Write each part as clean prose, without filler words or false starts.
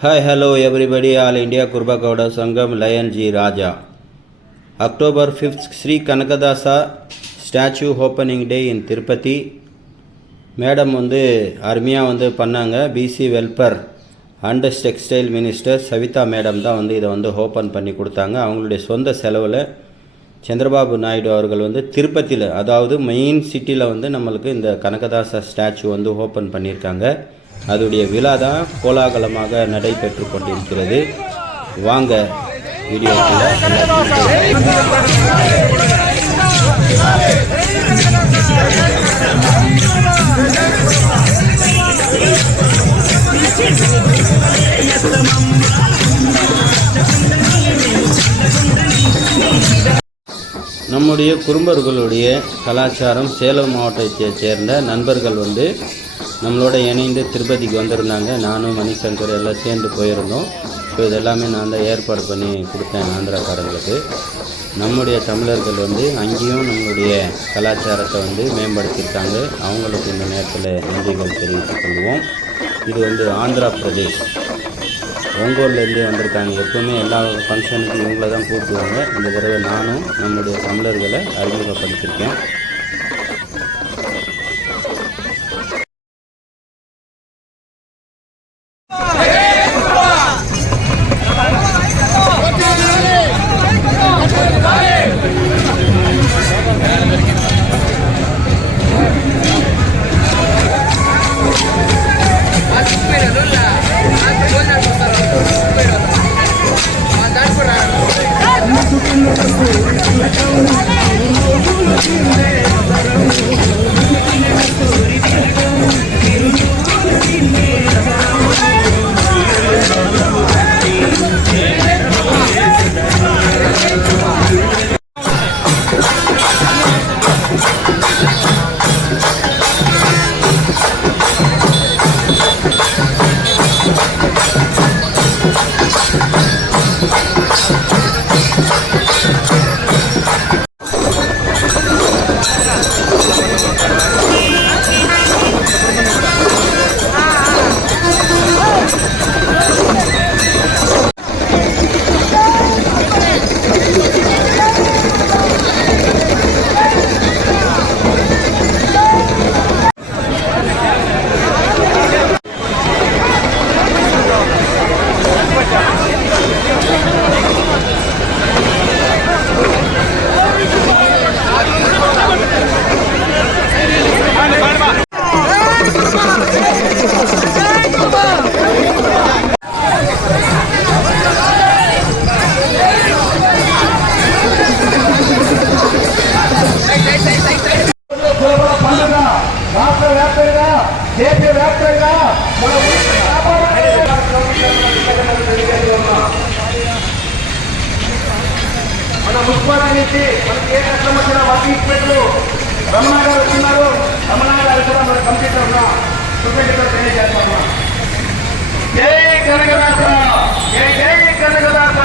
Hi, hello everybody, All India Kurbakauda Sangam, Lion G. Raja. October 5th, Sri Kanakadasa statue opening day in Tirupati. Madam அருமையாக பண்ணாங்க. BC welfare and textile minister Savitha madam தான் இதை ஓப்பன் பண்ணி கொடுத்தாங்க. அவங்களுடைய சொந்த செலவில் சந்திரபாபு நாயுடு அவர்கள் திருப்பதியில், அதாவது மெயின் சிட்டியில் நம்மளுக்கு இந்த கனகதாசா ஸ்டாச்சு ஓப்பன் பண்ணியிருக்காங்க. அதோடைய விழா தான் கோலாகலமாக நடைபெற்று கொண்டிருக்கிறது. வாங்க வீடியோக்குள்ள. நம்முடைய குறும்பர்களுடைய கலாச்சாரம் சேலம் மாவட்டத்தைச் சேர்ந்த நண்பர்கள் நம்மளோட இணைந்து திருப்பதிக்கு வந்திருந்தாங்க. நானும் மணிசங்கர் எல்லாம் சேர்ந்து போயிருந்தோம். ஸோ இதெல்லாமே நான் தான் ஏற்பாடு பண்ணி கொடுத்தேன் ஆந்திராக்காரங்களுக்கு. நம்முடைய தமிழர்கள் அங்கேயும் நம்மளுடைய கலாச்சாரத்தை மேம்படுத்தியிருக்காங்க. அவங்களுக்கு இந்த நேரத்தில் நன்றிகள் தெரிவித்துக் கொள்வோம். இது ஆந்திரா பிரதேஷ் ஒங்கூர்லேருந்தே வந்திருக்காங்க. எப்போவுமே எல்லா ஃபங்க்ஷனுக்கும் இவங்கள தான் கூப்பிடுவாங்க. இந்த தடவை நானும் நம்முடைய தமிழர்களை அறிமுகப்படுத்தியிருக்கேன். మన మున్సిపాలిటీ నుంచి మనకి ఏ కష్టం వచ్చినా వాకింగ్ ఇన్స్పెక్టర్లు రమణ గారు వచ్చినారు. రమణ గారు కూడా మన కంప్యూటర్ ఉన్న సొసైటీతో తెలియజేస్తాం. జై కనకదాస, జై జై Kanakadasa.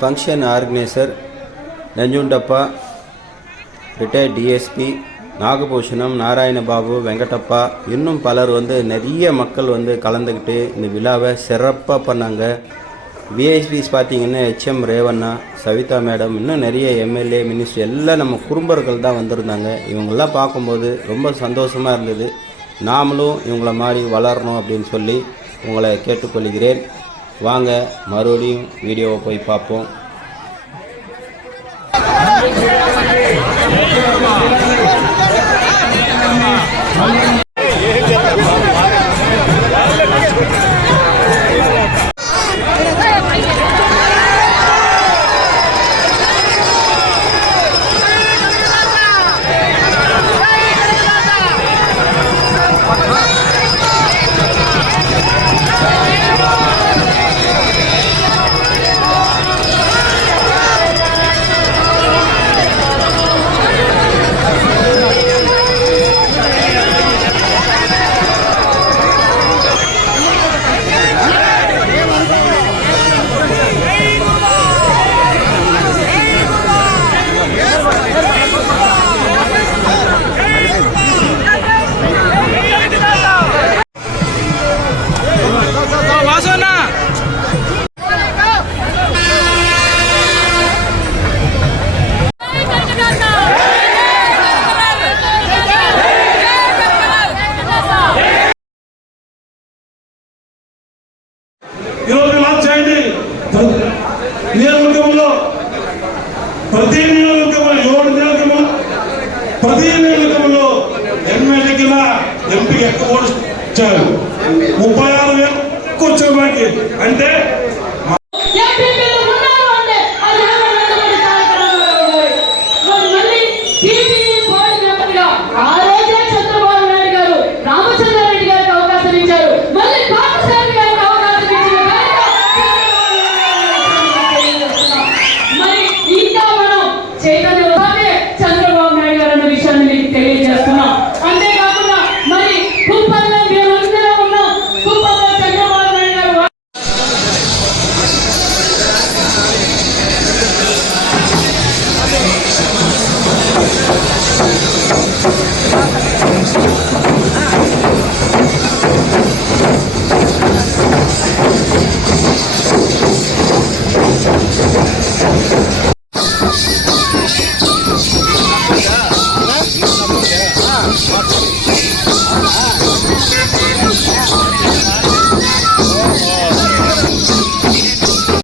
Function organiser Nanjundappa, retired DSP Nagabhushanam, Narayanababu, Venkatappa, இன்னும் பலர் நிறைய மக்கள் கலந்துக்கிட்டு இந்த விழாவை சிறப்பாக பண்ணாங்க. விஐபிஸ் பார்த்திங்கன்னா HM ரேவண்ணா, சவிதா மேடம், இன்னும் நிறைய எம்எல்ஏ, மினிஸ்டர் எல்லாம் நம்ம குறும்பர்கள் தான் வந்திருந்தாங்க. இவங்கெல்லாம் பார்க்கும்போது ரொம்ப சந்தோஷமாக இருந்தது. நாமளும் இவங்கள மாதிரி வளரணும் அப்படின்னு சொல்லி உங்களை கேட்டுக்கொள்கிறேன். வாங்க மறுபடியும் வீடியோவை போய் பார்ப்போம். ప్రతి ఎన్నికల్లో ఎమ్మెల్యేకి ఎంపీకి ఎక్కువ ఓడిచ్చారు. 36,000 వచ్చే అంటే